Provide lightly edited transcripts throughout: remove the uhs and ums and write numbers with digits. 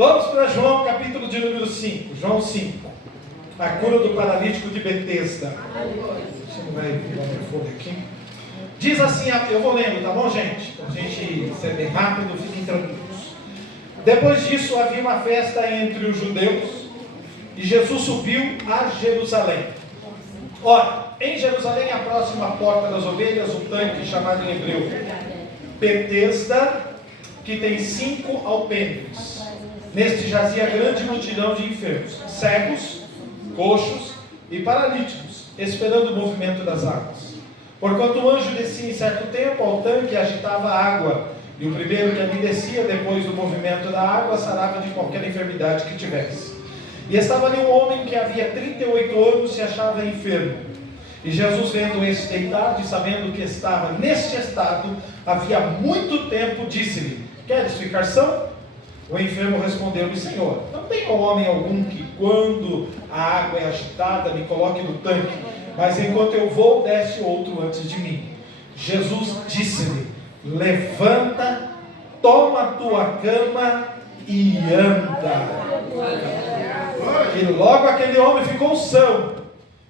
Vamos para João, capítulo de número 5. João 5. A cura do paralítico de Betesda. Você não vai virar minha folha aqui. Diz assim, eu vou lendo, tá bom, gente? Para a gente ser bem rápido, fiquem tranquilos. Depois disso, havia uma festa entre os judeus e Jesus subiu a Jerusalém. Ora, em Jerusalém, a próxima porta das ovelhas, o tanque chamado em hebreu Betesda, que tem 5 alpendres. Neste jazia grande multidão de enfermos, cegos, coxos e paralíticos, esperando o movimento das águas. Porquanto o anjo descia em certo tempo ao tanque e agitava a água, e o primeiro que ali descia, depois do movimento da água, sarava de qualquer enfermidade que tivesse. E estava ali um homem que havia 38 anos se achava enfermo. E Jesus, vendo esse deitar e sabendo que estava neste estado, havia muito tempo, disse-lhe: queres ficar são? O enfermo respondeu-lhe: Senhor, não tem homem algum que, quando a água é agitada, me coloque no tanque, mas enquanto eu vou, desce outro antes de mim. Jesus disse-lhe: levanta, toma a tua cama e anda. E logo aquele homem ficou são,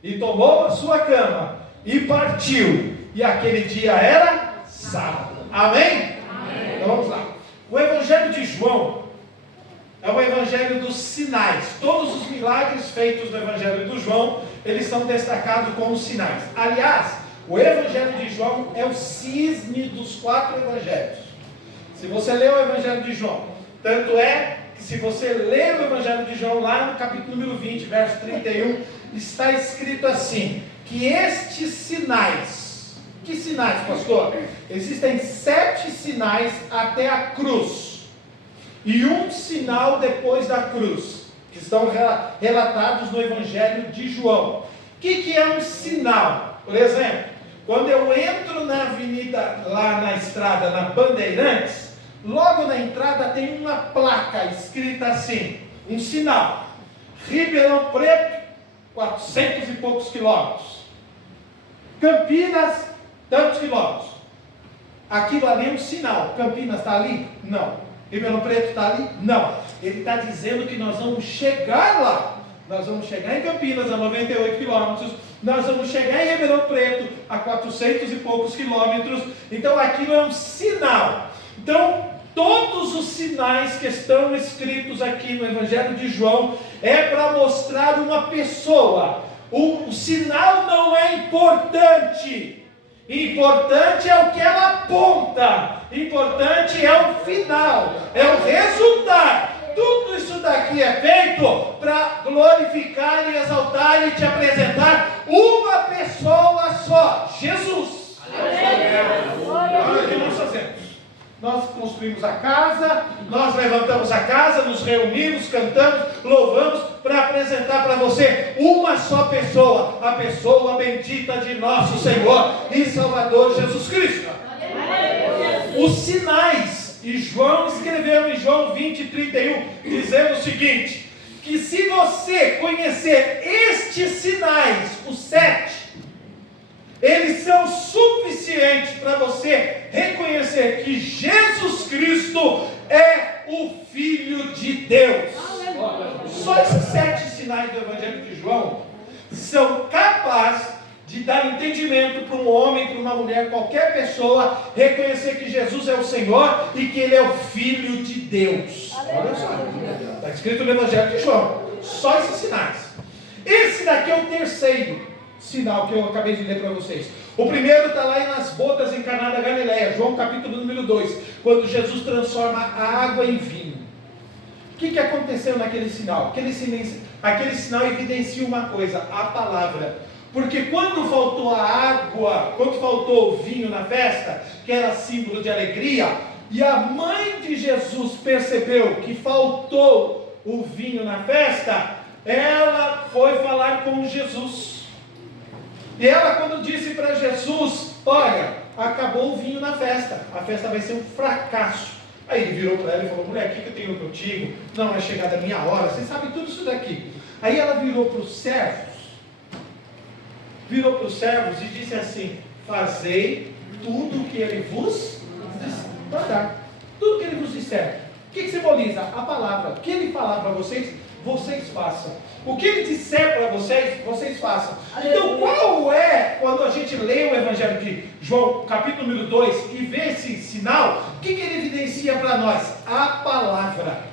e tomou a sua cama, e partiu. E aquele dia era sábado. Amém? Então vamos lá. O Evangelho de João é o Evangelho dos sinais. Todos os milagres feitos no Evangelho de João, eles são destacados como sinais. Aliás, o Evangelho de João é o cisne dos 4 Evangelhos. Se você ler o Evangelho de João, tanto é que se você ler o Evangelho de João, lá no capítulo número 20, verso 31, está escrito assim, que estes sinais, que sinais, pastor? Existem 7 sinais até a cruz, e um sinal depois da cruz, que estão relatados no Evangelho de João. O que é um sinal? Por exemplo, quando eu entro na avenida, lá na estrada, na Bandeirantes, logo na entrada tem uma placa escrita assim, um sinal: Ribeirão Preto, 400 e poucos quilômetros. Campinas, tantos quilômetros. Aquilo ali é um sinal. Campinas está ali? Não. Ribeirão Preto está ali? Não. Ele está dizendo que nós vamos chegar lá. Nós vamos chegar em Campinas a 98 quilômetros. Nós vamos chegar em Ribeirão Preto a 400 e poucos quilômetros. Então aquilo é um sinal. Então, todos os sinais que estão escritos aqui no Evangelho de João é para mostrar uma pessoa. O sinal não é importante. Importante é o que ela aponta. Importante é o final, é o resultado. Tudo isso daqui é feito para glorificar e exaltar e te apresentar uma pessoa só, Jesus. Olha o que nós fazemos. Nós construímos a casa, nós levantamos a casa, nos reunimos, cantamos, louvamos para apresentar para você uma só pessoa, a pessoa bendita de nosso Senhor e Salvador Jesus Cristo. Os sinais, e João escreveu em João 20:31, dizendo o seguinte, que se você conhecer estes sinais, os 7, eles são suficientes para você reconhecer que Jesus Cristo é o Filho de Deus. Só esses 7 sinais do Evangelho de João são capazes de dar entendimento para um homem, para uma mulher, qualquer pessoa, reconhecer que Jesus é o Senhor e que Ele é o Filho de Deus. Olha só, está escrito no Evangelho de João. Só esses sinais. Esse daqui é o terceiro sinal que eu acabei de ler para vocês. O primeiro está lá nas bodas em Caná da Galileia, João capítulo número 2, quando Jesus transforma a água em vinho. O que aconteceu naquele sinal? Aquele sinal evidencia uma coisa, a palavra. Porque quando faltou a água, quando faltou o vinho na festa, que era símbolo de alegria, e a mãe de Jesus percebeu que faltou o vinho na festa, ela foi falar com Jesus. E ela, quando disse para Jesus: olha, acabou o vinho na festa, a festa vai ser um fracasso. Aí ele virou para ela e falou: mulher, o que eu tenho contigo? Não, é chegada a minha hora, você sabe tudo isso daqui. Aí ela virou para os servos e disse assim: fazei tudo o que ele vos mandar, tudo que ele vos disser. O que simboliza? A palavra. O que ele falar para vocês, vocês façam. O que ele disser para vocês, vocês façam. Então, qual é, quando a gente lê o Evangelho de João, capítulo número 2, e vê esse sinal, o que ele evidencia para nós? A palavra.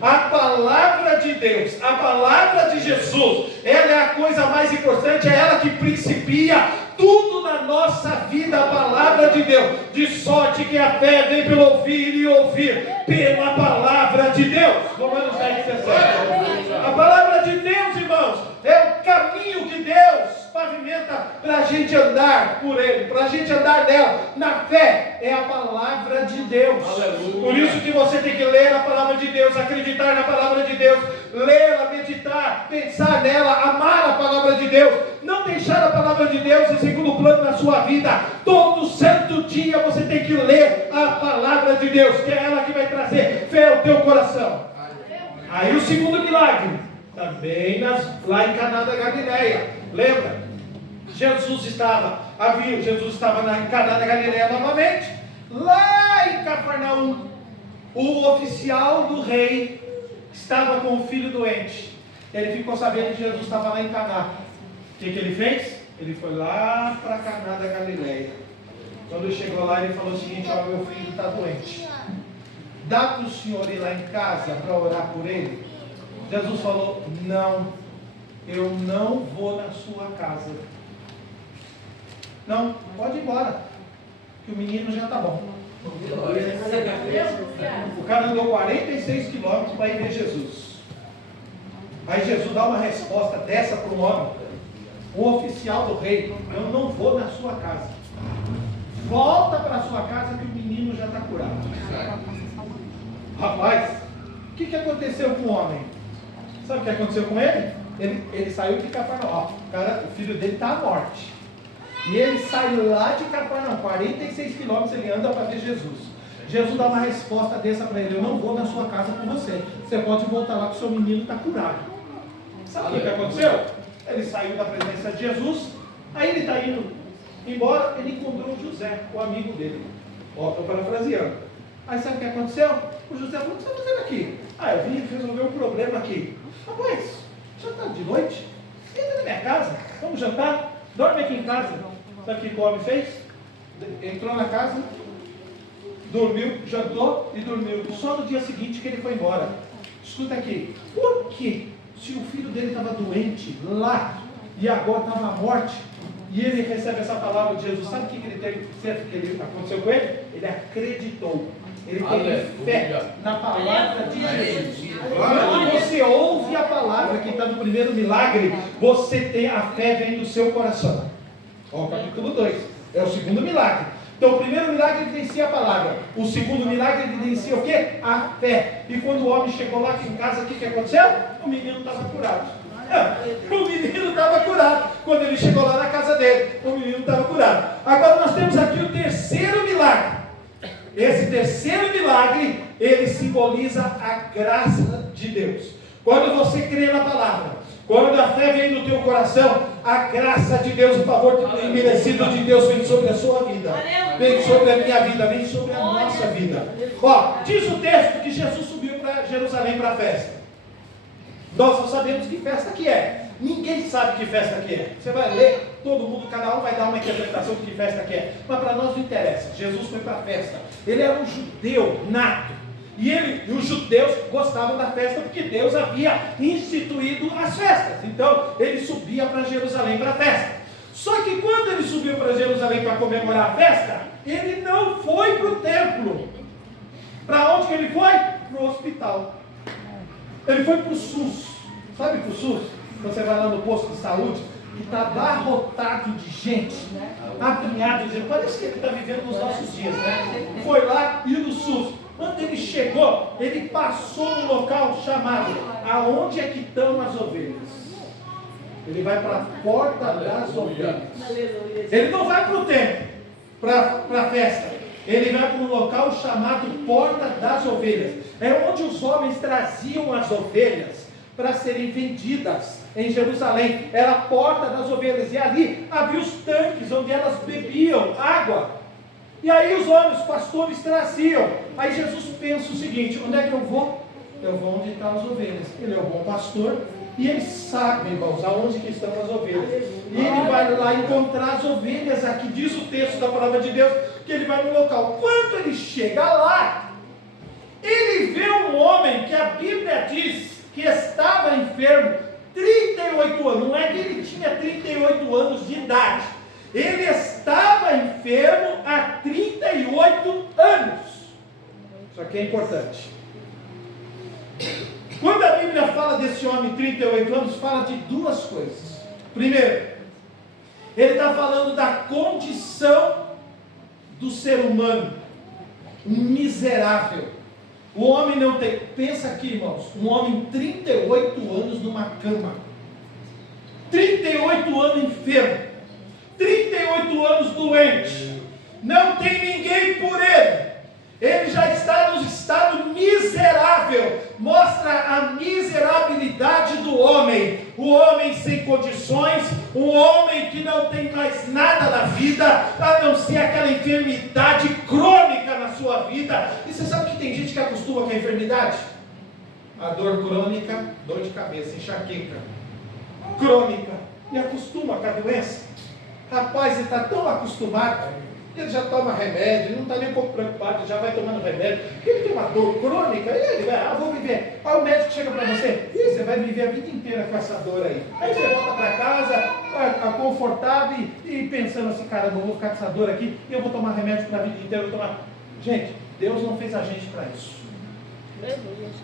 A palavra de Deus, a palavra de Jesus, ela é a coisa mais importante, é ela que principia tudo na nossa vida, a palavra de Deus, de sorte que a fé vem pelo ouvir e ouvir pela palavra de Deus. Romanos 10:17. A palavra de Deus, irmãos, é o caminho que Deus pavimenta para a gente andar por Ele, para a gente andar nela. Na fé é a palavra de Deus. Aleluia. Por isso que você tem que ler a palavra de Deus, acreditar na palavra de Deus, lê-la, meditar, pensar nela, amar a palavra de Deus, não deixar a palavra de Deus em segundo plano na sua vida. Todo santo dia você tem que ler a palavra de Deus, que é ela que vai trazer fé ao teu coração. Aí o segundo milagre, também lá em Caná da Galileia, lembra? Jesus estava em Caná da Galileia novamente, lá em Cafarnaum. O oficial do rei estava com o filho doente. Ele ficou sabendo que Jesus estava lá em Caná. O que ele fez? Ele foi lá para Caná da Galileia. Quando ele chegou lá, ele falou o seguinte: ó, meu filho está doente, dá para o senhor ir lá em casa para orar por ele? Jesus falou: não, eu não vou na sua casa. Não, pode ir embora, que o menino já está bom. O cara andou 46 quilômetros para ir ver Jesus. Aí Jesus dá uma resposta dessa para o homem, o oficial do rei: eu não vou na sua casa. Volta para a sua casa que o menino já está curado. Rapaz, o que aconteceu com o homem? Sabe o que aconteceu com ele? Ele saiu de Cafarnaum. O filho dele está à morte. E ele sai lá de Cafarnaum, 46 quilômetros ele anda para ver Jesus. Jesus dá uma resposta dessa para ele: eu não vou na sua casa com você. Você pode voltar lá que o seu menino está curado. Sabe o que aconteceu? Ele saiu da presença de Jesus. Aí ele está indo embora, ele encontrou o José, o amigo dele. Ó, estou parafraseando. Aí sabe o que aconteceu? O José falou: o que você está fazendo aqui? Eu vim resolver um problema aqui. Rapaz, já está de noite? Entra na minha casa, vamos jantar, dorme aqui em casa. Sabe o que o homem fez? Entrou na casa, dormiu, jantou e dormiu. Só no dia seguinte que ele foi embora. Escuta aqui, por que, se o filho dele estava doente lá e agora estava à morte, e ele recebe essa palavra de Jesus, sabe o que aconteceu com ele? Ele acreditou. Ele teve fé na palavra de Jesus. Quando você ouve a palavra que está no primeiro milagre, você tem a fé, vem do seu coração. Ó, capítulo 2, é o segundo milagre. Então o primeiro milagre evidencia a palavra, o segundo milagre evidencia o quê? A fé. E quando o homem chegou lá em casa, o que aconteceu? O menino estava curado. O menino estava curado. Quando ele chegou lá na casa dele, o menino estava curado. Agora nós temos aqui o terceiro milagre. Esse terceiro milagre, ele simboliza a graça de Deus. Quando você crê na palavra, quando a fé vem no teu coração, a graça de Deus, o favor imerecido de Deus vem sobre a sua vida, vem sobre a minha vida, vem sobre a nossa vida. Ó, diz o texto que Jesus subiu para Jerusalém para a festa. Nós não sabemos que festa que é. Ninguém sabe que festa que é. Você vai ler, todo mundo, cada um vai dar uma interpretação de que festa que é. Mas para nós não interessa. Jesus foi para a festa. Ele era um judeu nato. E os judeus gostavam da festa porque Deus havia instituído as festas. Então ele subia para Jerusalém para a festa. Só que quando ele subiu para Jerusalém para comemorar a festa, ele não foi para o templo. Para onde que ele foi? Para o hospital. Ele foi para o SUS. Sabe para o SUS? Você vai lá no posto de saúde e está abarrotado de gente, apinhado de gente. Parece que ele está vivendo nos nossos dias, né? Foi lá e no SUS. Quando ele chegou, ele passou no local chamado aonde é que estão as ovelhas. Ele vai para a porta das ovelhas. Ele não vai para o templo, para a festa. Ele vai para um local chamado Porta das Ovelhas. É onde os homens traziam as ovelhas para serem vendidas em Jerusalém. Era a Porta das Ovelhas. E ali havia os tanques onde elas bebiam água. E aí os homens, os pastores traziam. Aí Jesus pensa o seguinte: onde é que eu vou? Eu vou onde estão as ovelhas. Ele é o bom pastor e ele sabe, irmãos, aonde que estão as ovelhas. E ele vai lá encontrar as ovelhas. Aqui diz o texto da palavra de Deus que ele vai no local. Quando ele chega lá, ele vê um homem que a Bíblia diz que estava enfermo 38 anos. Não é que ele tinha 38 anos de idade. Ele estava enfermo há 38 anos. Isso aqui é importante. Quando a Bíblia fala desse homem 38 anos, fala de duas coisas. Primeiro, ele está falando da condição do ser humano, um miserável. O homem não tem, pensa aqui, irmãos, um homem 38 anos numa cama, 38 anos enfermo, 38 anos doente, não tem ninguém por ele já está no estado miserável, mostra a miserabilidade do homem, o homem sem condições, um homem que não tem mais nada na vida, a não ser aquela enfermidade crônica na sua vida. E você sabe que tem gente que acostuma com a enfermidade? A dor crônica, dor de cabeça, enxaqueca, crônica, e acostuma com a doença. Rapaz, ele está tão acostumado, ele já toma remédio, não está nem um pouco preocupado, já vai tomando remédio, porque ele tem uma dor crônica, e ele vai, vou viver. Aí o médico chega para você, e você vai viver a vida inteira com essa dor aí. Aí você volta para casa, confortável e pensando assim, cara, não vou ficar com essa dor aqui, e eu vou tomar remédio para a vida inteira, eu vou tomar. Gente, Deus não fez a gente para isso.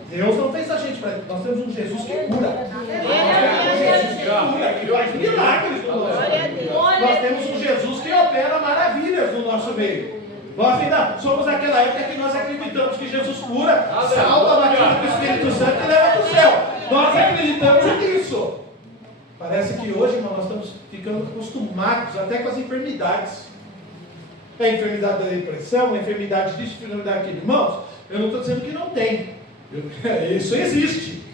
Deus não fez a gente para isso. Nós temos um Jesus que cura. Que faz milagres no nosso meio. Nós temos um Jesus que opera maravilhas no nosso meio. Nós ainda somos naquela época que nós acreditamos que Jesus cura, salva, batiza do Espírito Santo e leva para o céu. Nós acreditamos nisso. Parece que hoje, irmão, nós estamos ficando acostumados até com as enfermidades. É a enfermidade da depressão, a enfermidade disso, a enfermidade daquilo. Irmãos, eu não estou dizendo que não tem. Isso existe.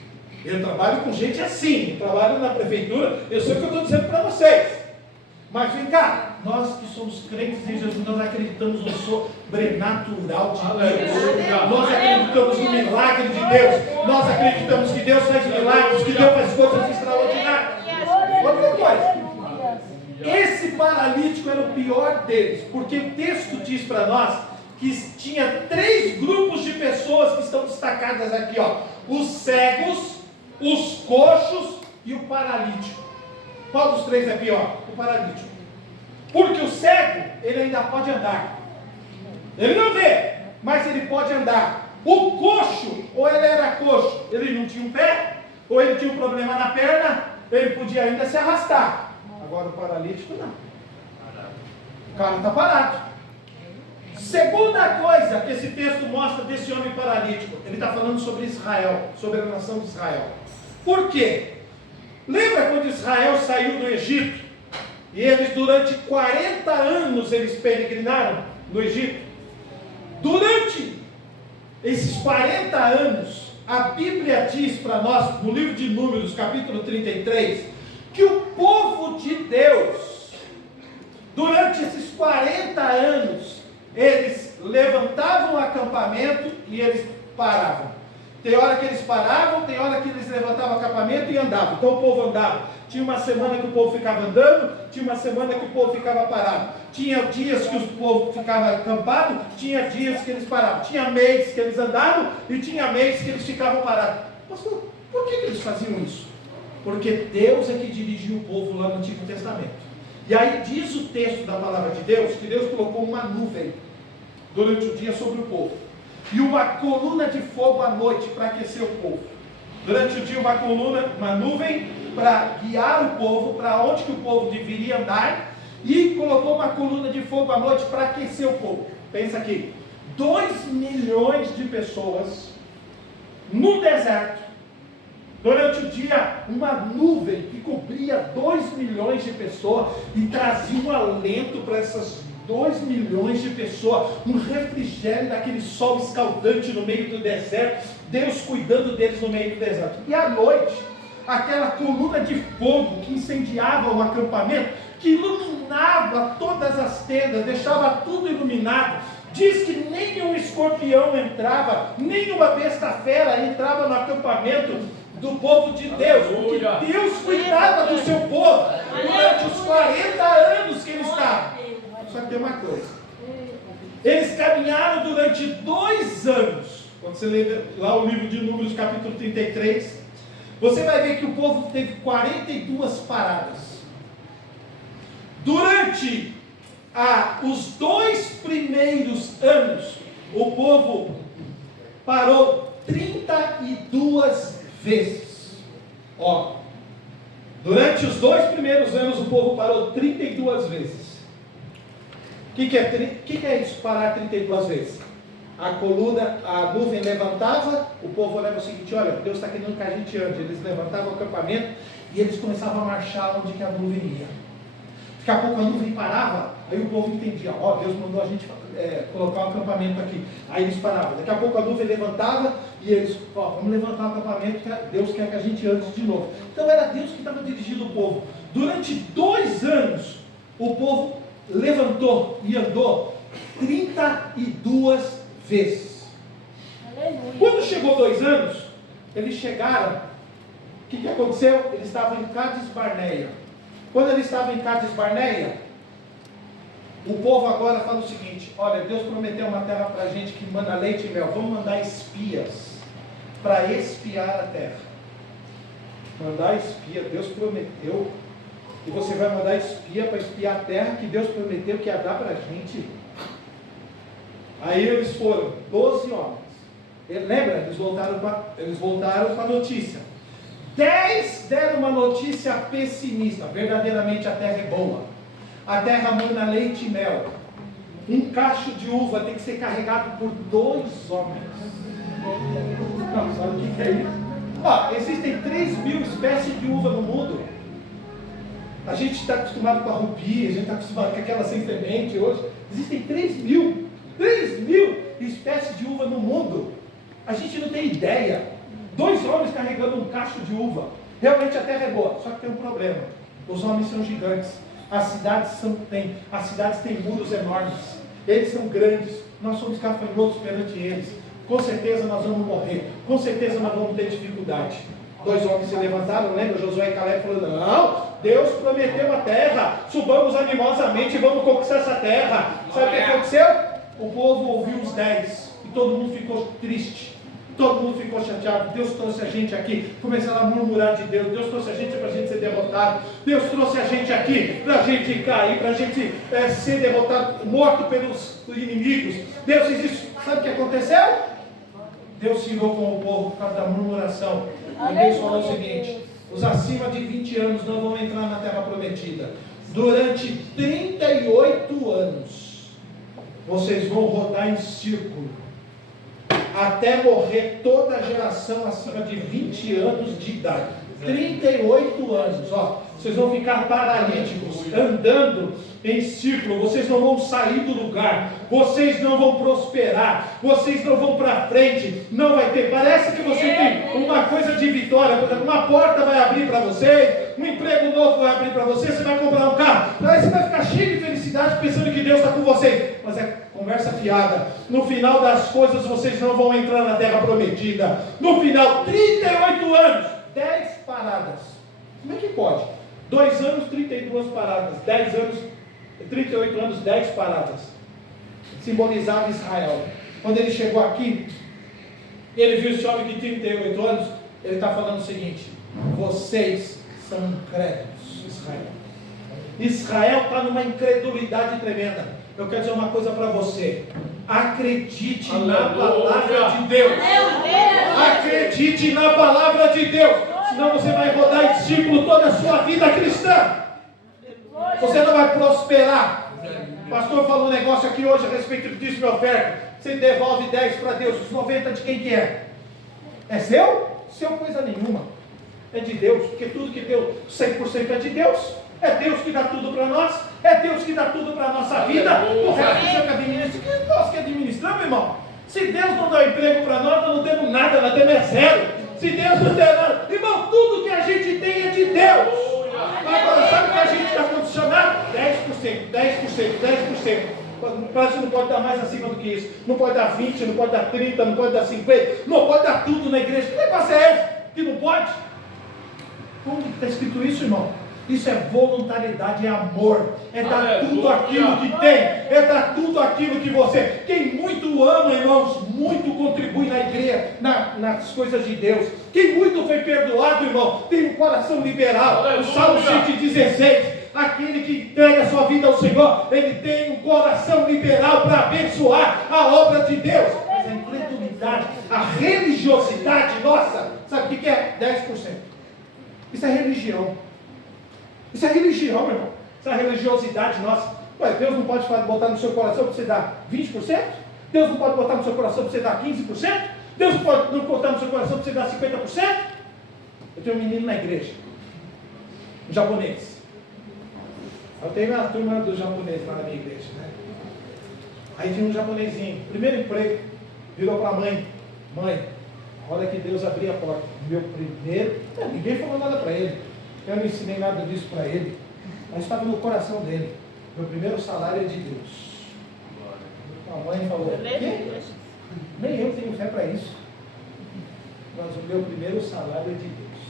Eu trabalho com gente assim, eu trabalho na prefeitura, eu sei o que eu estou dizendo para vocês. Mas vem cá, nós que somos crentes em Jesus, nós acreditamos no sobrenatural de Deus. Nós acreditamos no milagre de Deus. Nós acreditamos que Deus faz milagres, que Deus faz coisas extraordinárias. Outra coisa. Esse paralítico era o pior deles, porque o texto diz para nós que tinha 3 grupos de pessoas que estão destacadas aqui, ó: os cegos, os coxos e o paralítico. Qual dos 3 é pior? O paralítico. Porque o cego, ele ainda pode andar. Ele não vê, mas ele pode andar. O coxo, ou ele era coxo, ele não tinha um pé, ou ele tinha um problema na perna, ele podia ainda se arrastar. Agora o paralítico não. O cara está parado. Segunda coisa que esse texto mostra desse homem paralítico, ele está falando sobre Israel, sobre a nação de Israel. Por quê? Lembra quando Israel saiu do Egito? E eles durante 40 anos eles peregrinaram no Egito. Durante esses 40 anos, a Bíblia diz para nós, no livro de Números, capítulo 33, que o povo de Deus, durante esses 40 anos, eles levantavam o acampamento e eles paravam. Tem hora que eles paravam, tem hora que eles levantavam o acampamento e andavam. Então o povo andava. Tinha uma semana que o povo ficava andando, tinha uma semana que o povo ficava parado. Tinha dias que o povo ficava acampado, tinha dias que eles paravam. Tinha mês que eles andavam e tinha mês que eles ficavam parados. Pastor, por que eles faziam isso? Porque Deus é que dirigiu o povo lá no Antigo Testamento. E aí diz o texto da palavra de Deus, que Deus colocou uma nuvem durante o dia sobre o povo. E uma coluna de fogo à noite para aquecer o povo. Durante o dia uma nuvem para guiar o povo, para onde que o povo deveria andar. E colocou uma coluna de fogo à noite para aquecer o povo. Pensa aqui, 2 milhões de pessoas no deserto. Durante o dia, uma nuvem que cobria 2 milhões de pessoas e trazia um alento para essas 2 milhões de pessoas, um refrigério daquele sol escaldante no meio do deserto, Deus cuidando deles no meio do deserto. E à noite, aquela coluna de fogo que incendiava o acampamento, que iluminava todas as tendas, deixava tudo iluminado. Diz que nenhum escorpião entrava, nenhuma besta fera entrava no acampamento do povo de Deus, porque Deus cuidava do seu povo durante os 40 anos que eles estavam. Só que tem uma coisa: eles caminharam durante 2 anos. Quando você lê lá o livro de Números, capítulo 33, você vai ver que o povo teve 42 paradas. Durante os 2 primeiros anos, o povo parou 32 vezes. Durante os 2 primeiros anos, o povo parou 32 vezes. O que é isso, parar 32 vezes? A coluna, a nuvem levantava, o povo olhava o seguinte: olha, Deus está querendo que a gente ande. Eles levantavam o acampamento e eles começavam a marchar onde que a nuvem ia. Daqui a pouco a nuvem parava, aí o povo entendia: Deus mandou a gente colocar um acampamento aqui. Aí eles paravam. Daqui a pouco a nuvem levantava e eles: vamos levantar o acampamento, Deus quer que a gente ande de novo. Então era Deus que estava dirigindo o povo. Durante 2 anos, o povo levantou e andou 32 vezes. Aleluia. Quando chegou 2 anos, eles chegaram. O que aconteceu? Eles estavam em Cades Barneia. Quando eles estavam em Cades Barneia, o povo agora fala o seguinte: olha, Deus prometeu uma terra para a gente que manda leite e mel. Vamos mandar espias para espiar a terra. Mandar espia, Deus prometeu. E você vai mandar espia para espiar a terra que Deus prometeu que ia dar para a gente. Aí eles foram 12 homens. Lembra? Eles voltaram com a notícia. 10 deram uma notícia pessimista. Verdadeiramente a terra é boa. A terra manda leite e mel. Um cacho de uva tem que ser carregado por 2 homens. Não, sabe o que é isso? Existem 3.000 espécies de uva no mundo. A gente está acostumado com a rubi, a gente está acostumado com aquela sem semente hoje. Existem 3.000 espécies de uva no mundo. A gente não tem ideia. 2 homens carregando um cacho de uva. Realmente a terra é boa, só que tem um problema: os homens são gigantes. As cidades têm muros enormes. Eles são grandes. Nós somos gafanhotos perante eles. Com certeza nós vamos morrer. Com certeza nós vamos ter dificuldade. 2 homens se levantaram, lembra? Josué e Caleb falando: não, Deus prometeu a terra, subamos animosamente e vamos conquistar essa terra. Sabe o que aconteceu? O povo ouviu os 10 e todo mundo ficou triste. Todo mundo ficou chateado. Deus trouxe a gente aqui. Começaram a murmurar de Deus. Deus trouxe a gente para a gente ser derrotado. Deus trouxe a gente aqui para a gente cair, para a gente ser derrotado, morto pelos inimigos. Deus fez isso. Sabe o que aconteceu? Deus se irou com o povo por causa da murmuração. E Deus falou o seguinte: os acima de 20 anos não vão entrar na terra prometida. Durante 38 anos vocês vão rodar em círculo até morrer toda a geração acima de 20 anos de idade. 38 anos, vocês vão ficar paralíticos, andando em círculo, vocês não vão sair do lugar, vocês não vão prosperar, vocês não vão para frente, não vai ter, parece que você tem uma coisa de vitória, por exemplo, uma porta vai abrir para você, um emprego novo vai abrir para você, você vai comprar um carro, aí você vai ficar cheio de felicidade pensando que Deus está com você, mas é conversa fiada. No final das coisas vocês não vão entrar na terra prometida. No final, 38 anos, 10 paradas. Como é que pode? 2 anos, 32 paradas. 10 anos, 38 anos, 10 paradas. Simbolizava Israel. Quando ele chegou aqui, ele viu esse homem de 38 anos, ele está falando o seguinte: vocês são incrédulos, Israel. Israel está numa incredulidade tremenda. Eu quero dizer uma coisa para você: acredite na palavra de Deus. Acredite na palavra de Deus. Senão você vai rodar em círculo toda a sua vida cristã. Você não vai prosperar. O pastor falou um negócio aqui hoje a respeito disso, meu oferta. Você devolve 10 para Deus, os 90 de quem que é? É seu? Seu coisa nenhuma. É de Deus, porque tudo que Deus, 100% é de Deus. É Deus que dá tudo para nós. É Deus que dá tudo para a nossa vida. O resto é que administra. Que nós que administramos, irmão? Se Deus não dá emprego para nós não temos nada, nós temos zero. Se Deus não der nada, irmão, tudo que a gente tem é de Deus. Agora, sabe o que a gente está ar-condicionado, 10%, 10%. Quase não pode dar mais acima do que isso. Não pode dar 20, não pode dar 30, não pode dar 50, não pode dar tudo na igreja. Que negócio é esse? Que não pode? Como está escrito isso, irmão? Isso é voluntariedade, é amor, é dar tudo aquilo que tem, é dar tudo aquilo que você. Quem muito ama, irmãos, muito contribui na igreja, nas coisas de Deus. Quem muito foi perdoado, irmão, tem um coração liberal. O Salmo 116, aquele que entrega a sua vida ao Senhor, ele tem um coração liberal para abençoar a obra de Deus. Mas a incredulidade, a religiosidade nossa, sabe o que é? 10%. Isso é religião. Isso é religião, meu irmão. Essa religiosidade nossa. Ué, Deus não pode botar no seu coração para você dar 20%? Deus não pode botar no seu coração para você dar 15%? Deus não pode botar no seu coração para você dar 50%? Eu tenho um menino na igreja, um japonês. Eu tenho uma turma dos japoneses lá na minha igreja, né? Aí tinha um japonesinho, primeiro emprego, virou para a mãe: mãe, a hora que Deus abrir a porta, meu primeiro, ninguém falou nada para ele. Eu não ensinei nada disso para ele, mas estava no coração dele. Meu primeiro salário é de Deus. A mãe falou: quê? Nem eu tenho fé para isso. Mas o meu primeiro salário é de Deus.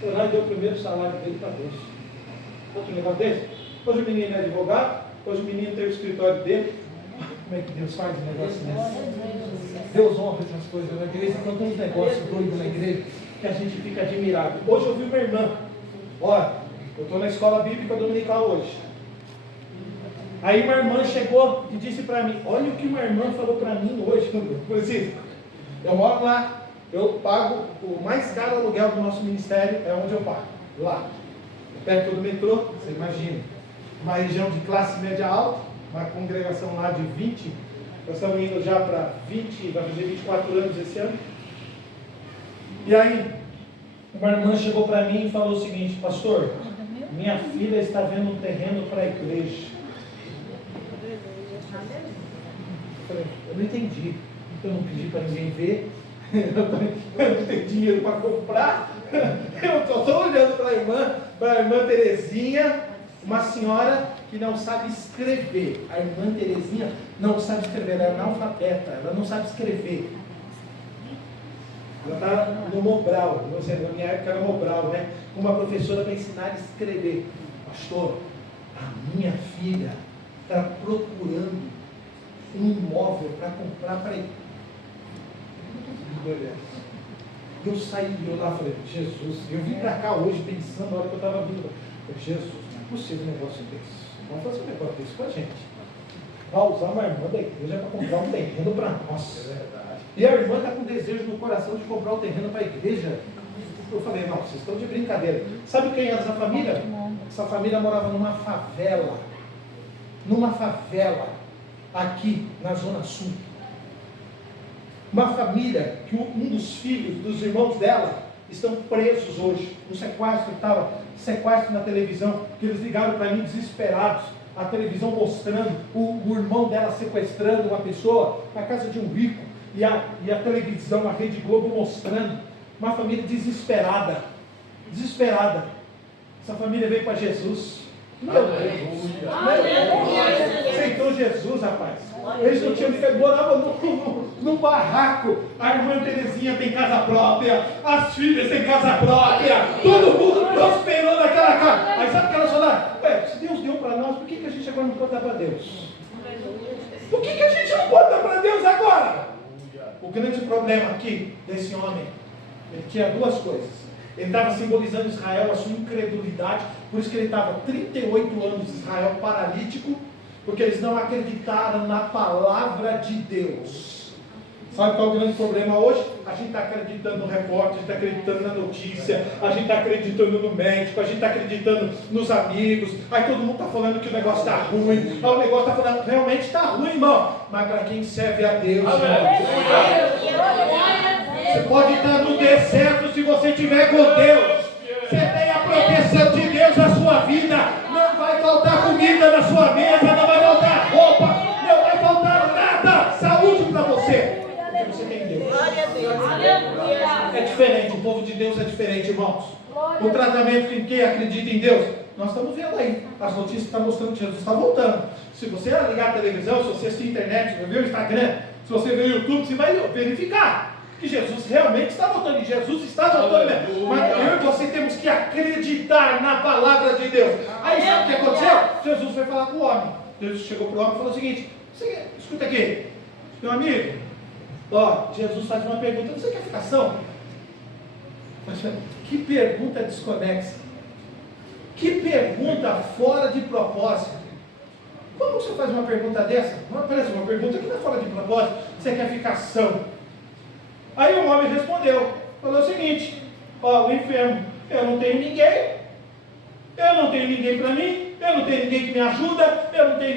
Foi lá e deu o primeiro salário dele para Deus. Outro negócio desse? Hoje o menino é advogado, hoje o menino tem o escritório dele. Como é que Deus faz um negócio desse? Deus honra essas coisas na igreja. Então tem uns negócios doidos na igreja que a gente fica admirado. Hoje eu vi uma irmã. Olha, eu estou na escola bíblica dominical hoje. Aí uma irmã chegou e disse para mim: olha o que uma irmã falou para mim hoje. Francisco, eu moro lá, eu pago o mais caro aluguel do nosso ministério, é onde eu pago, lá, perto do metrô. Você imagina, uma região de classe média alta, uma congregação lá de 20, nós estamos indo já para 20, vai fazer 24 anos esse ano. E aí, uma irmã chegou para mim e falou o seguinte: pastor, minha filha está vendo um terreno para a igreja. Eu não entendi. Eu não pedi para ninguém ver. Eu não tenho dinheiro para comprar. Eu só estou olhando para a irmã Terezinha, uma senhora que não sabe escrever. A irmã Terezinha não sabe escrever, ela é analfabeta, ela não sabe escrever. Ela está no Mobral, na minha época era Mobral, né? Uma professora para ensinar a escrever. Pastor, a minha filha está procurando um imóvel para comprar para ele. Eu saí de lá e falei: Jesus, eu vim para cá hoje pensando na hora que eu estava vindo. Jesus, não é possível um negócio desse. Vamos fazer um negócio desse com a gente. Vai usar uma irmã da igreja para comprar um terreno para nós. É verdade. E a irmã está com desejo no coração de comprar um terreno para a igreja. Eu falei: não, vocês estão de brincadeira. Sabe quem era essa família? Essa família morava numa favela. Numa favela, aqui na Zona Sul. Uma família que um dos filhos, dos irmãos dela, estão presos hoje. Um sequestro, estava sequestro na televisão, que eles ligaram para mim desesperados. A televisão mostrando o irmão dela sequestrando uma pessoa na casa de um rico. E a televisão, a Rede Globo mostrando. Uma família desesperada. Desesperada. Essa família veio para Jesus. Meu Deus. Aceitou Jesus, rapaz. Eles não tinham que moravam num barraco. A irmã Terezinha tem casa própria, as filhas têm casa própria, todo mundo prosperou naquela casa. Aí sabe o que elas falaram? Ué, se Deus deu para nós, por que a gente agora não pode dar para Deus? Por que a gente não pode dar para Deus agora? O grande problema aqui desse homem, ele tinha duas coisas. Ele estava simbolizando Israel, a sua incredulidade, por isso que ele estava 38 anos Israel paralítico, porque eles não acreditaram na palavra de Deus. Sabe qual é o grande problema hoje? A gente está acreditando no repórter, a gente está acreditando na notícia, a gente está acreditando no médico, a gente está acreditando nos amigos, aí todo mundo está falando que o negócio está ruim, aí o negócio está falando, realmente está ruim, irmão, mas para quem serve a Deus, você pode estar no deserto se você estiver com Deus. Você tem a proteção de Deus na sua vida. Não vai faltar comida na sua mesa, não vai faltar roupa, não vai faltar nada. Saúde para você. Porque você tem Deus. É diferente, o povo de Deus é diferente, irmãos. O tratamento de quem acredita em Deus Nós estamos vendo aí. As notícias estão mostrando que Jesus está voltando. Se você ligar a televisão, se você assistir a internet, se você ver o Instagram, se você ver o YouTube, você vai verificar que Jesus realmente está voltando. E Jesus está voltando mesmo. Mas eu e você temos que acreditar na palavra de Deus. Aí sabe o que aconteceu? Jesus foi falar com o homem. Jesus chegou para o homem e falou o seguinte: escuta aqui, meu amigo, ó, Jesus faz uma pergunta, você quer ficação? Que pergunta desconexa. Que pergunta fora de propósito. Como você faz uma pergunta dessa? Não parece uma pergunta que não é fora de propósito. Você quer ficação? Aí o homem respondeu, falou o seguinte: ó, o enfermo, eu não tenho ninguém para mim, eu não tenho ninguém que me ajuda, eu não tenho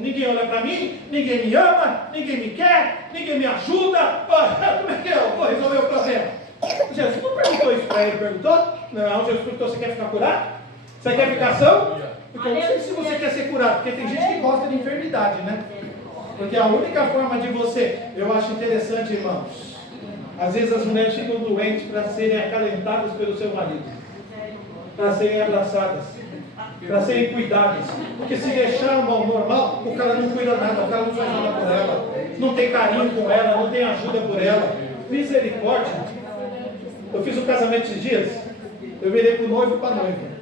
ninguém olha para mim, ninguém me ama, ninguém me quer, ninguém me ajuda. Como é que eu vou resolver o problema? Jesus não perguntou isso para ele, perguntou? Não, Jesus perguntou: você quer ficar curado? Você quer ficação? Porque eu não sei se você quer ser curado, porque tem gente que gosta de enfermidade, né? Porque a única forma de você, eu acho interessante, irmãos, às vezes as mulheres ficam doentes para serem acalentadas pelo seu marido, para serem abraçadas, para serem cuidadas. Porque se deixar o normal, o cara não cuida nada, o cara não faz nada por ela, não tem carinho com ela, não tem ajuda por ela. Misericórdia. Eu fiz um casamento esses dias, eu virei para o noivo e para a noiva.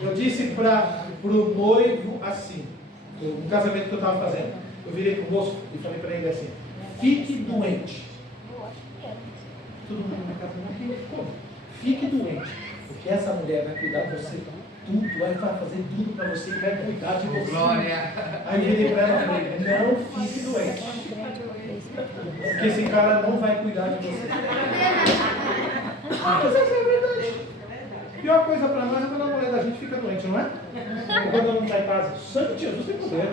Eu disse para o noivo assim, no casamento que eu estava fazendo, eu virei para o moço e falei para ele assim: fique doente. Todo mundo na casa não, fique doente, porque essa mulher vai cuidar de você tudo, vai fazer tudo para você, vai cuidar de você. Glória. Aí eu virei para ela e falei: não fique doente, porque esse cara não vai cuidar de você. Mas essa é a verdade. Pior coisa para nós é quando a mulher da gente fica doente, não é? Ou quando ela não está em casa. O sangue de Jesus tem poder.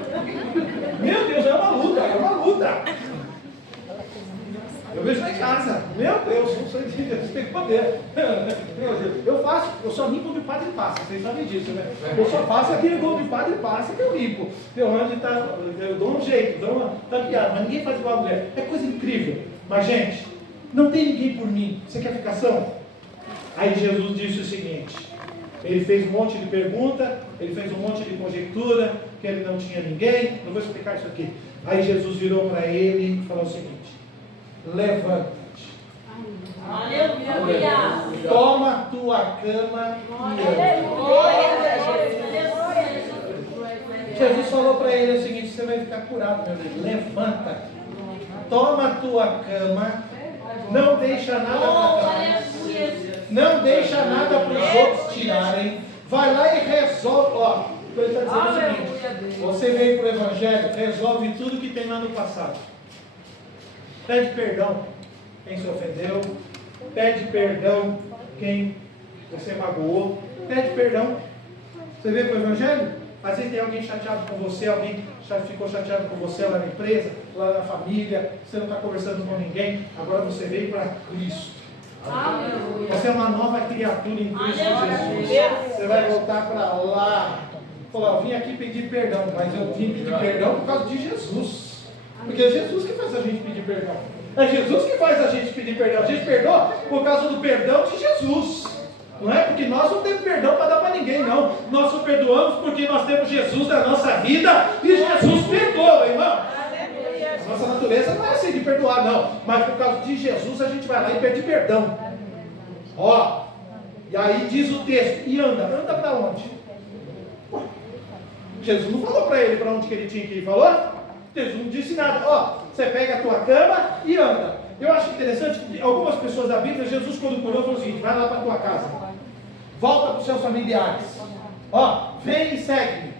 Meu Deus, é uma luta, é uma luta. Eu vejo lá em casa. Meu Deus, o sangue de Jesus tem poder. Eu faço, eu só limpo onde o padre passa, vocês sabem disso, né? Eu só faço aquele gol onde o padre passa que eu limpo. Eu dou um jeito, dou uma tapeada, mas ninguém faz igual a mulher. É coisa incrível. Mas, gente, não tem ninguém por mim. Você quer ficação? Aí Jesus disse o seguinte: ele fez um monte de pergunta, ele fez um monte de conjectura, que ele não tinha ninguém. Não vou explicar isso aqui. Aí Jesus virou para ele e falou o seguinte: levanta-te. Aleluia. Toma tua cama e anda. Jesus falou para ele o seguinte: você vai ficar curado, meu amigo. Levanta-te. Toma tua cama. Não deixa nada para trás. Não deixa nada para os outros tirarem. Vai lá e resolve. Ó, ele está dizendo o seguinte: você veio para o Evangelho, resolve tudo que tem lá no passado. Pede perdão quem se ofendeu. Pede perdão quem você magoou. Pede perdão. Você veio para o Evangelho? Às vezes tem alguém chateado com você, alguém ficou chateado com você lá na empresa, lá na família, você não está conversando com ninguém, agora você veio para Cristo. Aleluia. Você é uma nova criatura em Cristo Jesus. Você vai voltar para lá. Falar: eu vim aqui pedir perdão, mas eu vim pedir perdão por causa de Jesus. Porque é Jesus que faz a gente pedir perdão. É Jesus que faz a gente pedir perdão. A gente perdoa por causa do perdão de Jesus. Não é porque nós não temos perdão para dar para ninguém, não. Nós só perdoamos porque nós temos Jesus na nossa vida e Jesus perdoa, irmão. Nossa natureza não é assim de perdoar, não. Mas por causa de Jesus a gente vai lá e pede perdão. Ó, e aí diz o texto: e anda. Anda para onde? Jesus não falou para ele para onde que ele tinha que ir, falou? Jesus não disse nada. Ó, você pega a tua cama e anda. Eu acho interessante que algumas pessoas da Bíblia, Jesus quando curou falou o seguinte: vai lá para a tua casa, volta para os seus familiares, ó, vem e segue-me.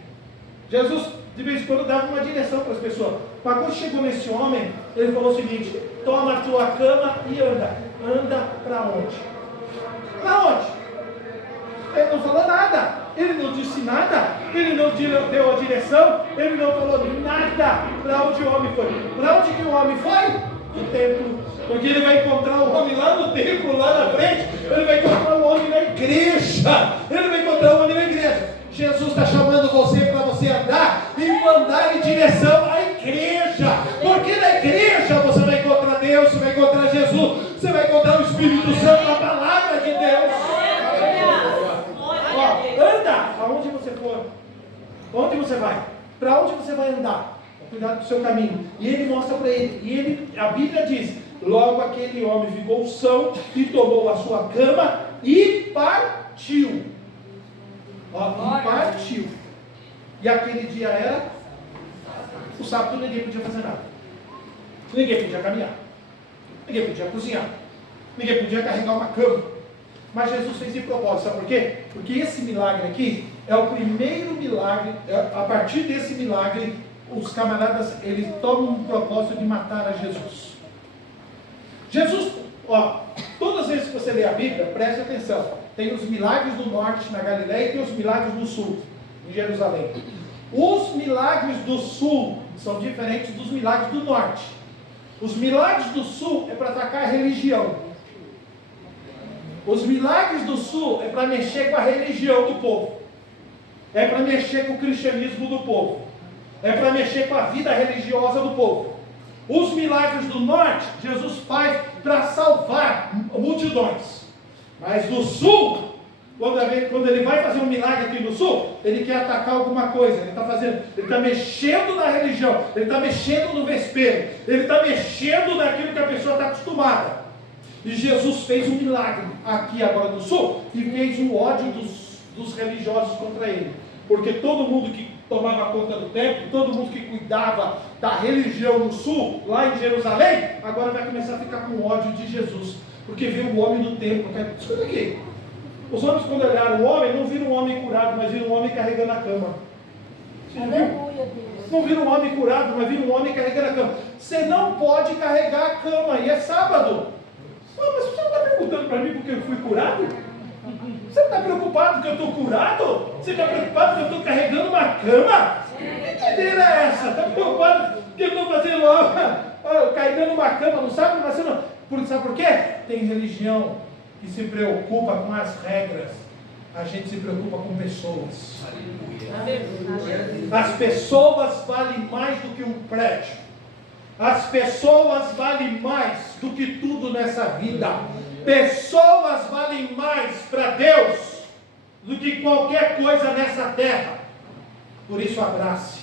Jesus de vez em quando dava uma direção para as pessoas. Mas quando chegou nesse homem, ele falou o seguinte: toma a tua cama e anda. Anda para onde? Para onde? Ele não falou nada, ele não disse nada, ele não deu a direção, ele não falou nada para onde o homem foi. Para onde que o homem foi? No templo, porque ele vai encontrar o homem lá no templo, lá na frente. Ele vai encontrar o homem na igreja. Ele vai encontrar o homem na igreja. Jesus está chamando você para você andar e andar em direção à igreja, porque na igreja você vai encontrar Deus, você vai encontrar Jesus, você vai encontrar o Espírito Santo, a palavra de Deus. Ó, anda. onde você vai? Para onde você vai andar? Cuidado do seu caminho. E ele mostra para ele. E ele, a Bíblia diz: logo aquele homem ficou são e tomou a sua cama e partiu. Ó, e partiu. E aquele dia era o sábado. Ninguém podia fazer nada. Ninguém podia caminhar. Ninguém podia cozinhar. Ninguém podia carregar uma cama. Mas Jesus fez de propósito. Sabe por quê? Porque esse milagre aqui é o primeiro milagre. A partir desse milagre, os camaradas, eles tomam um propósito de matar a Jesus. Jesus, ó, todas as vezes que você lê a Bíblia, preste atenção. Tem os milagres do norte na Galileia e tem os milagres do sul, em Jerusalém. Os milagres do sul são diferentes dos milagres do norte. Os milagres do sul é para atacar a religião. Os milagres do sul é para mexer com a religião do povo. É para mexer com o cristianismo do povo. É para mexer com a vida religiosa do povo. Os milagres do norte, Jesus faz para salvar multidões. Mas do sul, quando ele vai fazer um milagre aqui no sul, ele quer atacar alguma coisa. Ele está mexendo na religião, ele está mexendo no vespeiro, ele está mexendo naquilo que a pessoa está acostumada. E Jesus fez um milagre aqui agora no sul e fez o ódio dos religiosos contra ele. Porque todo mundo que tomava conta do templo, todo mundo que cuidava da religião no sul, lá em Jerusalém, agora vai começar a ficar com ódio de Jesus. Porque viu o homem do templo. Escuta aqui. Os homens, quando olharam o homem, não viram um homem curado, mas viram um homem carregando a cama. Não viram um homem curado, mas viram um homem carregando a cama. Você não pode carregar a cama, e é sábado. Mas você não está perguntando para mim porque eu fui curado? Você está preocupado que eu estou curado? Você está preocupado que eu estou carregando uma cama? Que brincadeira é essa? Está preocupado que eu estou fazendo carregando uma cama? Não sabe? Mas você não... Sabe por quê? Tem religião que se preocupa com as regras. A gente se preocupa com pessoas. As pessoas valem mais do que um prédio. As pessoas valem mais do que tudo nessa vida. Pessoas valem mais para Deus do que qualquer coisa nessa terra. Por isso abrace,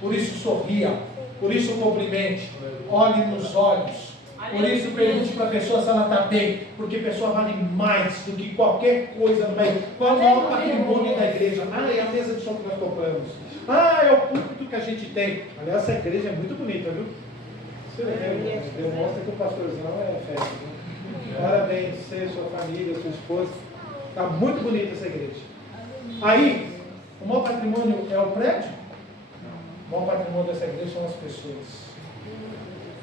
por isso sorria, por isso cumprimente, olhe nos olhos. Por isso pergunte para a pessoa se ela está bem, porque a pessoa vale mais do que qualquer coisa no meio. Qual é o maior patrimônio da igreja? É a mesa de som que nós compramos. É o púlpito que a gente tem. Aliás, essa igreja é muito bonita, viu? Você demonstra que o pastorzão é festa, viu? Parabéns, você, sua família, sua esposa. Está muito bonita essa igreja. Aí, o maior patrimônio é o prédio? O maior patrimônio dessa igreja são as pessoas.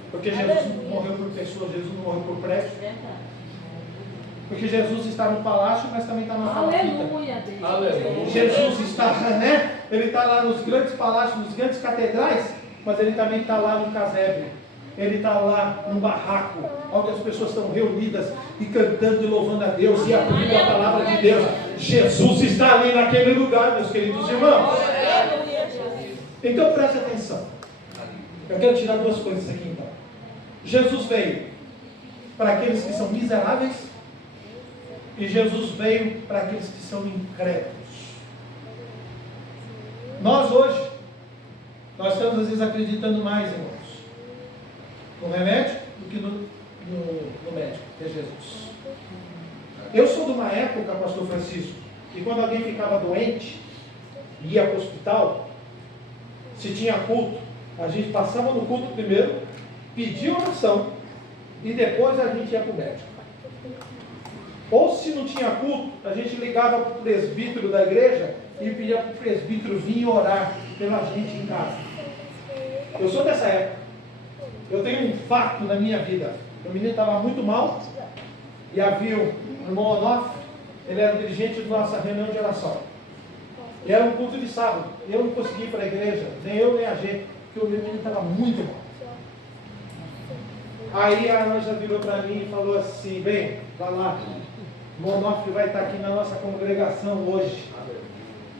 Porque Jesus morreu por pessoas, Jesus não morreu por prédio. Porque Jesus está no palácio, mas também está na palafita. Jesus está, né? Ele está lá nos grandes palácios, nos grandes catedrais, mas ele também está lá no casebre. Ele está lá no barraco, onde as pessoas estão reunidas e cantando e louvando a Deus e abrindo a palavra de Deus. Jesus está ali naquele lugar, meus queridos irmãos. Então preste atenção. Eu quero tirar duas coisas aqui então. Jesus veio para aqueles que são miseráveis e Jesus veio para aqueles que são incrédulos. Nós hoje, nós estamos às vezes acreditando mais, irmãos, no remédio do que no médico, que é Jesus. Eu sou de uma época, pastor Francisco, que quando alguém ficava doente, ia para o hospital, se tinha culto, a gente passava no culto primeiro, pedia oração e depois a gente ia para o médico. Ou se não tinha culto, a gente ligava para o presbítero da igreja e pedia para o presbítero vir orar pela gente em casa. Eu sou dessa época. Eu tenho um fato na minha vida. O menino estava muito mal e havia o irmão Onofre, ele era o dirigente da nossa reunião de oração. E era um culto de sábado. Eu não consegui ir para a igreja, nem eu nem a G, porque o menino estava muito mal. Aí a Anja virou para mim e falou assim: bem, vai lá, o irmão Onofre vai estar aqui na nossa congregação hoje.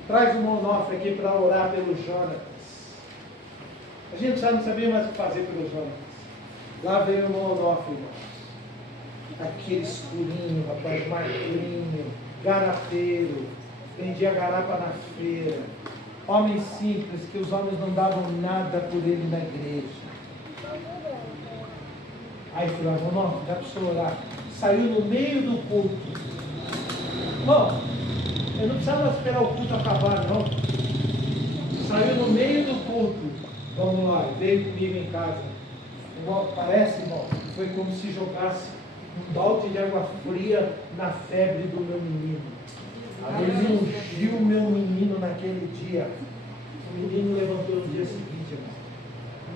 Traz o irmão Onofre aqui para orar pelo Jonatas. A gente já não sabia mais o que fazer pelo Jonatas. Lá veio o irmão Onofre, irmão. Aquele escurinho, rapaz, magrinho, garapeiro, vendia garapa na feira. Homem simples, que os homens não davam nada por ele na igreja. Aí falavam, não, dá para o senhor orar. Saiu no meio do culto. Bom, eu não precisava esperar o culto acabar, não. Saiu no meio do culto. Vamos lá, veio comigo em casa. Irmão, parece, irmão, que foi como se jogasse um balde de água fria na febre do meu menino. Ele ungiu o meu menino naquele dia. O menino levantou no dia seguinte, irmão.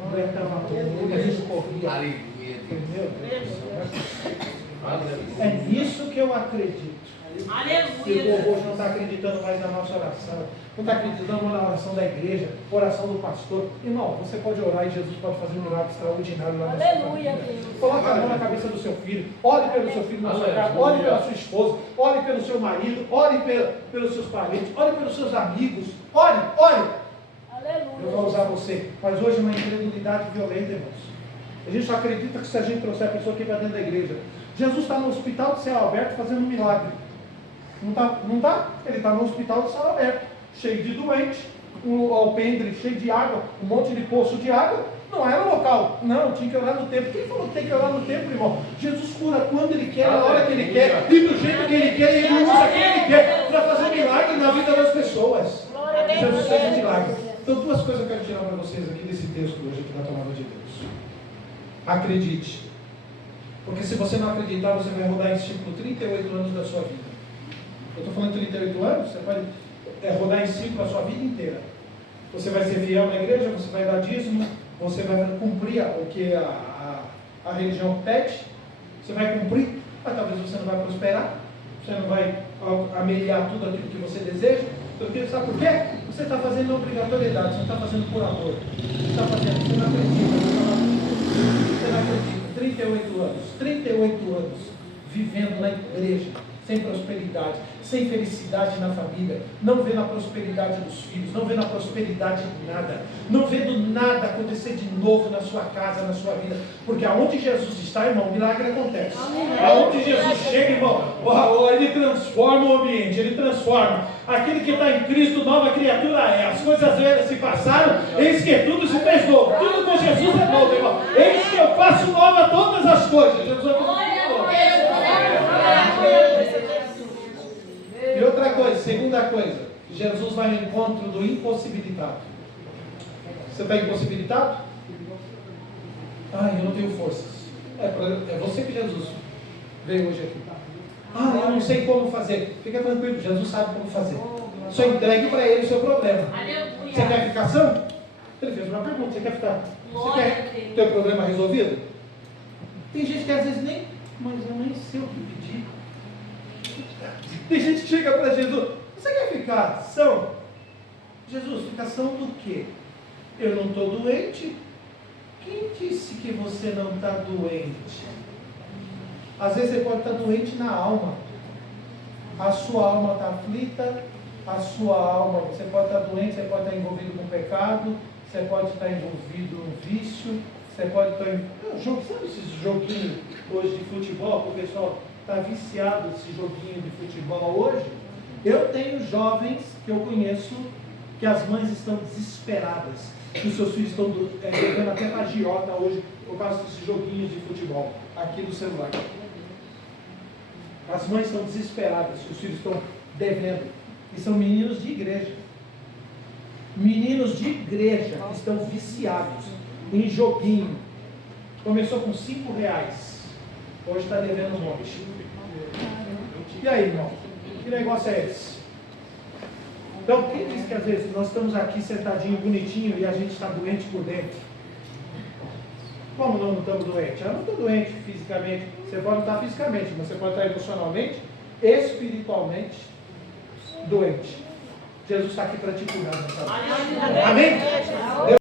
A mulher estava com ele escorria. Meu Deus. É nisso que eu acredito. E o povo hoje não está acreditando mais na nossa oração. Não está acreditando na oração da igreja, oração do pastor. Irmão, você pode orar e Jesus pode fazer um milagre extraordinário lá na sua família. Coloque a mão na cabeça do seu filho. Ore pelo seu filho na sua casa. Ore pela sua esposa. Ore pelo seu marido. Ore pelos seus parentes. Ore pelos seus amigos. Ore. Deus vai usar você. Mas hoje é uma incredulidade violenta, irmãos. A gente só acredita que se a gente trouxer a pessoa aqui para dentro da igreja. Jesus está no hospital de céu aberto fazendo um milagre. Não está? Ele está no hospital de céu aberto, cheio de doente, um alpendre cheio de água, um monte de poço de água. Não era local. Não, tinha que orar no templo. Quem falou que tem que orar no templo, irmão? Jesus cura quando Ele quer, na hora que Ele quer, e do jeito que Ele quer, e Ele usa quem Ele quer para fazer milagre na vida das pessoas. Jesus fez milagre. Então, duas coisas eu quero tirar para vocês aqui desse texto hoje, aqui na palavra de Deus. Acredite. Porque se você não acreditar, você vai rodar em círculo 38 anos da sua vida. Eu estou falando de 38 anos, você pode rodar em círculo a sua vida inteira. Você vai ser fiel na igreja, você vai dar dízimo, você vai cumprir o que a religião pede, você vai cumprir, mas talvez você não vai prosperar, você não vai ameliar tudo aquilo que você deseja. Porque, sabe por quê? Você está fazendo obrigatoriedade, você não está fazendo por amor. Você está fazendo, você não acredita. Você não acredita. 38 anos vivendo na igreja, sem prosperidade, sem felicidade na família, não vendo a prosperidade dos filhos, não vendo a prosperidade de nada, não vendo nada acontecer de novo na sua casa, na sua vida, porque aonde Jesus está, irmão, o milagre acontece. Aonde Jesus chega, irmão, Ele transforma o ambiente, Ele transforma. Aquele que está em Cristo, nova criatura é. As coisas velhas se passaram, eis que tudo se fez novo. Tudo com Jesus é novo, irmão. Eis que eu faço nova todas as coisas. Jesus é novo. E outra coisa, segunda coisa, Jesus vai ao encontro do impossibilitado. Você está impossibilitado? Eu não tenho forças. É você que Jesus veio hoje aqui. Eu não sei como fazer. Fica tranquilo, Jesus sabe como fazer. Só entregue para Ele o seu problema. Você quer ficação? Ele fez uma pergunta, você quer ficar? Você quer o teu problema resolvido? Tem gente que às vezes nem, mas eu nem sei o que pedir. Tem gente que chega para Jesus, você quer ficação? Jesus, ficação do quê? Eu não estou doente. Quem disse que você não está doente? Às vezes você pode estar doente na alma. A sua alma está aflita, a sua alma, você pode estar doente, você pode estar envolvido com pecado, você pode estar envolvido no vício, você pode estar sabe esses joguinhos hoje de futebol, que o pessoal está viciado nesse joguinho de futebol hoje? Eu tenho jovens que eu conheço que as mães estão desesperadas, que os seus filhos estão devendo até para agiota hoje por causa desses joguinhos de futebol aqui no celular. As mães estão desesperadas, que os filhos estão devendo, e são meninos de igreja. Meninos de igreja que estão viciados em joguinho. Começou com R$5, hoje está devendo um monte. E aí, irmão? Que negócio é esse? Então, quem diz que às vezes nós estamos aqui sentadinho, bonitinho, e a gente está doente por dentro? Como não estamos doentes? Eu não estou doente fisicamente. Você pode não estar fisicamente, mas você pode estar emocionalmente, espiritualmente doente. Jesus está aqui para te curar nessa hora. Amém?